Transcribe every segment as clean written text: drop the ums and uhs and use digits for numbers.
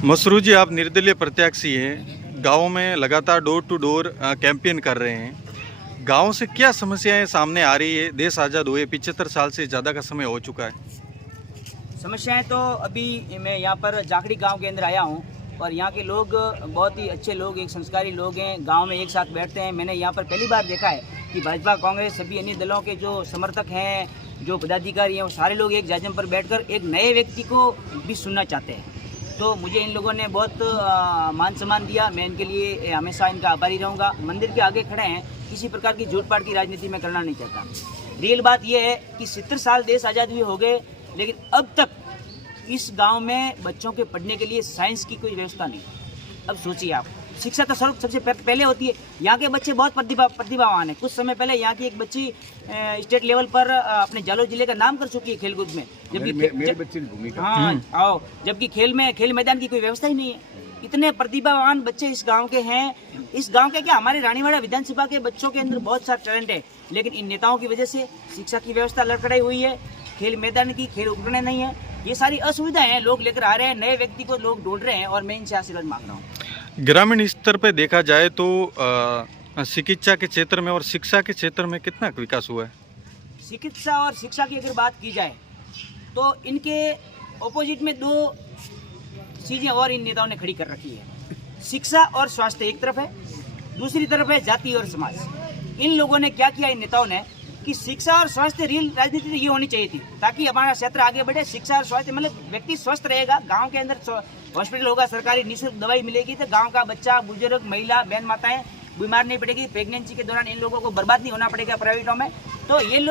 मसरूर जी, आप निर्दलीय प्रत्याशी हैं, गाँव में लगातार डोर टू डोर कैंपेन कर रहे हैं। गाँव से क्या समस्याएं सामने आ रही है? देश आज़ाद हुए 75 साल से ज़्यादा का समय हो चुका है। समस्याएं तो अभी मैं यहाँ पर जाखड़ी गांव के अंदर आया हूँ और यहाँ के लोग बहुत ही अच्छे लोग, एक संस्कारी लोग हैं। गांव में एक साथ बैठते हैं। मैंने यहाँ पर पहली बार देखा है कि भाजपा, कांग्रेस, सभी अन्य दलों के जो समर्थक हैं, जो पदाधिकारी हैं, वो सारे लोग एक जाजम पर बैठकर एक नए व्यक्ति को भी सुनना चाहते हैं। तो मुझे इन लोगों ने बहुत मान सम्मान दिया। मैं इनके लिए हमेशा इनका आभारी रहूँगा। मंदिर के आगे खड़े हैं, किसी प्रकार की झूठ-पाट की राजनीति में करना नहीं चाहता। रियल बात यह है कि 70 साल देश आज़ाद हुए हो गए, लेकिन अब तक इस गांव में बच्चों के पढ़ने के लिए साइंस की कोई व्यवस्था नहीं। अब सोचिए आप, शिक्षा तो सबसे पहले होती है। यहाँ के बच्चे बहुत प्रतिभावान हैं। कुछ समय पहले यहाँ की एक बच्ची स्टेट लेवल पर अपने जालौर जिले का नाम कर चुकी है खेलकूद में, जबकि मेरे बच्चे की भूमिका जबकि खेल मैदान की कोई व्यवस्था ही नहीं है। इतने प्रतिभावान बच्चे इस गांव के हैं। इस गांव के क्या, हमारे रानीवाड़ा विधानसभा के बच्चों के अंदर बहुत सारा टैलेंट है, लेकिन इन नेताओं की वजह से शिक्षा की व्यवस्था लड़खड़ाई हुई है। खेल मैदान की खेल उपकरण नहीं है। ये सारी असुविधाएं हैं, लोग लेकर आ रहे हैं, नए व्यक्ति को लोग ढूंढ रहे हैं और मैं इनसे आशीर्वाद मांग रहा हूँ। ग्रामीण स्तर पर देखा जाए तो चिकित्सा के क्षेत्र में और शिक्षा के क्षेत्र में कितना विकास हुआ है? चिकित्सा और शिक्षा की अगर बात की जाए तो इनके ऑपोजिट में दो चीजें और इन नेताओं ने खड़ी कर रखी है। शिक्षा और स्वास्थ्य एक तरफ है, दूसरी तरफ है जाति और समाज। इन लोगों ने क्या किया, इन नेताओं ने, कि शिक्षा और स्वास्थ्य रियल राजनीति ये होनी चाहिए थी ताकि हमारा क्षेत्र आगे बढ़े। शिक्षा और स्वास्थ्य मतलब व्यक्ति स्वस्थ रहेगा, गांव के अंदर हॉस्पिटल होगा, सरकारी निःशुल्क दवाई मिलेगी, तो गांव का बच्चा, बुजुर्ग, महिला, बहन माताएं बीमार नहीं पड़ेगी। प्रेगनेंसी के दौरान इन लोगों को बर्बाद नहीं होना पड़ेगा प्राइवेटों में। तो ये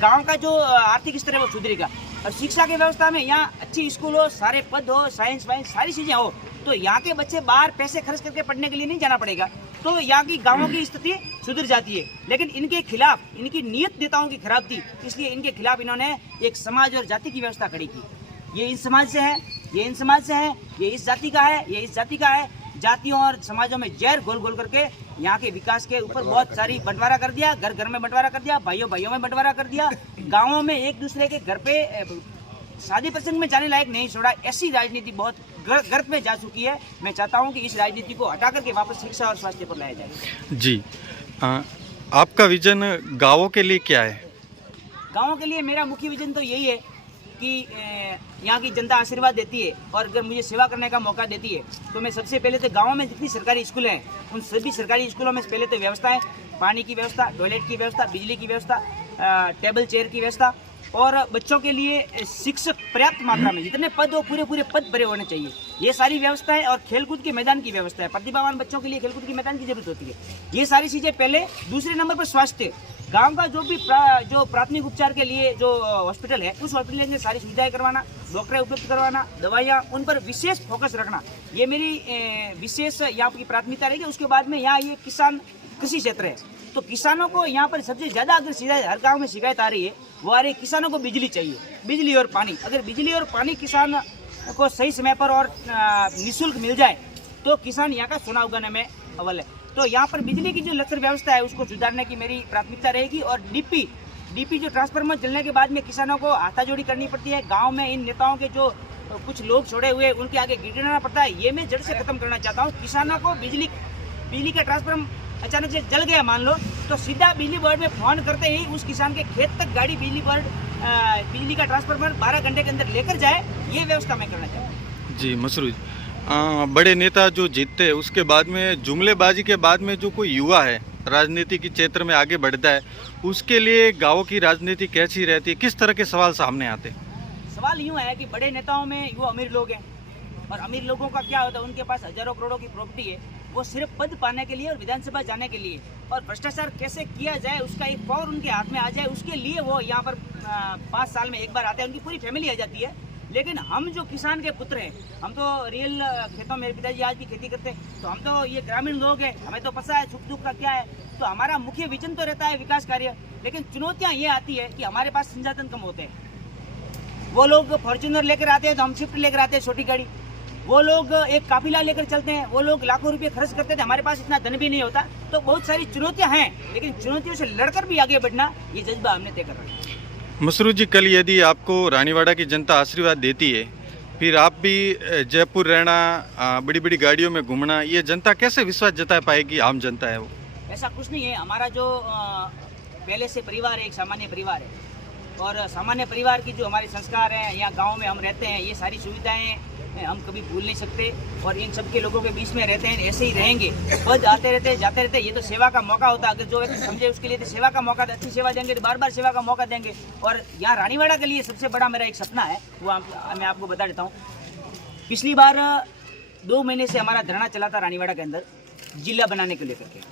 गाँव का जो आर्थिक स्तर है वो सुधरेगा। और शिक्षा की व्यवस्था में यहाँ अच्छी स्कूल हो, सारे पद हो, साइंस वाइंस सारी चीजें हो, तो यहाँ के बच्चे बाहर पैसे खर्च करके पढ़ने के लिए नहीं जाना पड़ेगा। तो यहाँ की गांवों की स्थिति सुधर जाती है। लेकिन इनके खिलाफ, इनकी नीयत नेताओं की खराब थी, इसलिए इनके खिलाफ इन्होंने एक समाज और जाति की व्यवस्था खड़ी की। ये इन समाज से है, ये इन समाज से है, ये इस जाति का है, ये इस जाति का है। जातियों और समाजों में जहर घोल घोल करके यहाँ के विकास के ऊपर बहुत सारी बंटवारा कर दिया। घर घर में बंटवारा कर दिया, भाइयों भाइयों में बंटवारा कर दिया। गाँवों में एक दूसरे के घर पे शादी प्रसंग में जाने लायक नहीं छोड़ा। ऐसी राजनीति बहुत गर्त में जा चुकी है। मैं चाहता हूं कि इस राजनीति को हटा करके वापस शिक्षा और स्वास्थ्य पर लाया जाए। जी, आपका विजन गांवों के लिए क्या है? गांवों के लिए मेरा मुख्य विजन तो यही है कि यहाँ की जनता आशीर्वाद देती है और अगर मुझे सेवा करने का मौका देती है तो मैं सबसे पहले तो गाँव में जितनी सरकारी स्कूल हैं उन सभी सरकारी स्कूलों में पहले तो व्यवस्थाएं, पानी की व्यवस्था, टॉयलेट की व्यवस्था, बिजली की व्यवस्था, टेबल चेयर की व्यवस्था और बच्चों के लिए शिक्षक पर्याप्त मात्रा में, जितने पद हो पूरे पद भरे होने चाहिए। ये सारी व्यवस्था है और खेलकूद के मैदान की व्यवस्था है। प्रतिभावान बच्चों के लिए खेलकूद के मैदान की जरूरत होती है। ये सारी चीज़ें पहले। दूसरे नंबर पर स्वास्थ्य। गांव का जो प्राथमिक उपचार के लिए जो हॉस्पिटल है, उस हॉस्पिटल में सारी सुविधाएं करवाना, डॉक्टर उपलब्ध करवाना, दवाइयाँ, उन पर विशेष फोकस रखना, ये मेरी विशेष यहाँ की प्राथमिकता रहेगी। उसके बाद में यहाँ ये कृषि क्षेत्र है, तो किसानों को यहाँ पर सबसे ज़्यादा अगर सीधा हर गांव में शिकायत आ रही है वो आ रही है, किसानों को बिजली चाहिए, बिजली और पानी। अगर बिजली और पानी किसान को सही समय पर और निःशुल्क मिल जाए तो किसान यहाँ का सोना उगाने में अव्वल है। तो यहाँ पर बिजली की जो लचर व्यवस्था है उसको सुधारने की मेरी प्राथमिकता रहेगी। और डीपी जो ट्रांसफार्मर जलने के बाद में किसानों को हाथाजोड़ी करनी पड़ती है, गाँव में इन नेताओं के जो कुछ लोग छोड़े हुए उनके आगे गिड़गिड़ाना पड़ता है, ये मैं जड़ से खत्म करना चाहता हूँ। किसानों को बिजली का ट्रांसफार्मर अचानक से जल गया मान लो, तो सीधा बिजली बोर्ड में फोन करते ही उस किसान के खेत तक गाड़ी बिजली का ट्रांसफार्मर 12 घंटे के अंदर लेकर जाए, ये व्यवस्था मैं करना चाहता हूँ। जी मसरूर, बड़े नेता जो जीतते हैं उसके बाद में जुमलेबाजी के बाद में जो कोई युवा है राजनीति के क्षेत्र में आगे बढ़ता है, उसके लिए गाँव की राजनीति कैसी रहती है? किस तरह के सवाल सामने आते हैं? सवाल यूँ है कि बड़े नेताओं में युवा अमीर लोग हैं और अमीर लोगों का क्या होता है, उनके पास हजारों करोड़ों की प्रॉपर्टी है, वो सिर्फ पद पाने के लिए और विधानसभा जाने के लिए और भ्रष्टाचार कैसे किया जाए उसका एक पावर उनके हाथ में आ जाए, उसके लिए वो यहाँ पर 5 साल में एक बार आते हैं, उनकी पूरी फैमिली आ जाती है। लेकिन हम जो किसान के पुत्र हैं, हम तो रियल खेतों में, मेरे पिताजी आज भी खेती करते हैं, तो हम तो ये ग्रामीण लोग हैं, हमें तो पता है सुख दुख का क्या है। तो हमारा मुख्य विजन तो रहता है विकास कार्य, लेकिन चुनौतियाँ ये आती है कि हमारे पास संसाधन कम होते हैं। वो लोग फॉर्च्यूनर लेकर आते हैं तो हम स्विफ्ट लेकर आते हैं, छोटी गाड़ी। वो लोग एक काफिला लेकर चलते हैं, वो लोग लाखों रुपए खर्च करते थे, हमारे पास इतना धन भी नहीं होता। तो बहुत सारी चुनौतियां हैं, लेकिन चुनौतियों से लड़कर भी आगे बढ़ना, ये जज्बा हमने तय कर रखा है। मसरूर जी, कल यदि आपको रानीवाड़ा की जनता आशीर्वाद देती है फिर आप भी जयपुर रहना, बड़ी बड़ी गाड़ियों में घूमना, ये जनता कैसे विश्वास जता पाएगी, आम जनता है वो? ऐसा कुछ नहीं है। हमारा जो पहले से परिवार है, एक सामान्य परिवार है, और सामान्य परिवार की जो हमारे संस्कार हैं, यहाँ गांव में हम रहते हैं, ये सारी सुविधाएं हम कभी भूल नहीं सकते, और इन सब के लोगों के बीच में रहते हैं, ऐसे ही रहेंगे। पद आते रहते जाते रहते, ये तो सेवा का मौका होता है। अगर जो व्यक्ति समझे उसके लिए तो सेवा का मौका, अच्छी सेवा देंगे तो बार बार सेवा का मौका देंगे। और यहाँ रानीवाड़ा के लिए सबसे बड़ा मेरा एक सपना है, वो मैं आपको बता देता हूँ। पिछली बार 2 महीने से हमारा धरना चला था रानीवाड़ा के अंदर, जिला बनाने को लेकर के।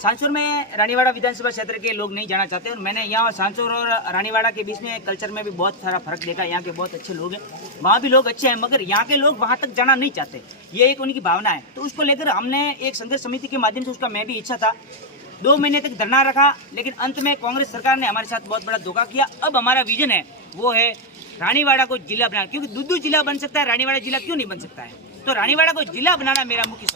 सांचौर में रानीवाड़ा विधानसभा क्षेत्र के लोग नहीं जाना चाहते, और मैंने यहाँ सांचौर और रानीवाड़ा के बीच में कल्चर में भी बहुत सारा फर्क देखा। यहाँ के बहुत अच्छे लोग हैं, वहाँ भी लोग अच्छे हैं, मगर यहाँ के लोग वहाँ तक जाना नहीं चाहते, ये एक उनकी भावना है। तो उसको लेकर हमने एक संघर्ष समिति के माध्यम से, उसका मैं भी इच्छा था, 2 महीने तक धरना रखा, लेकिन अंत में कांग्रेस सरकार ने हमारे साथ बहुत बड़ा धोखा किया। अब हमारा विजन है, वो है रानीवाड़ा को जिला बनाना, क्योंकि दूध जिला बन सकता है, रानीवाड़ा जिला क्यों नहीं बन सकता है? तो रानीवाड़ा को जिला बनाना मेरा मुख्य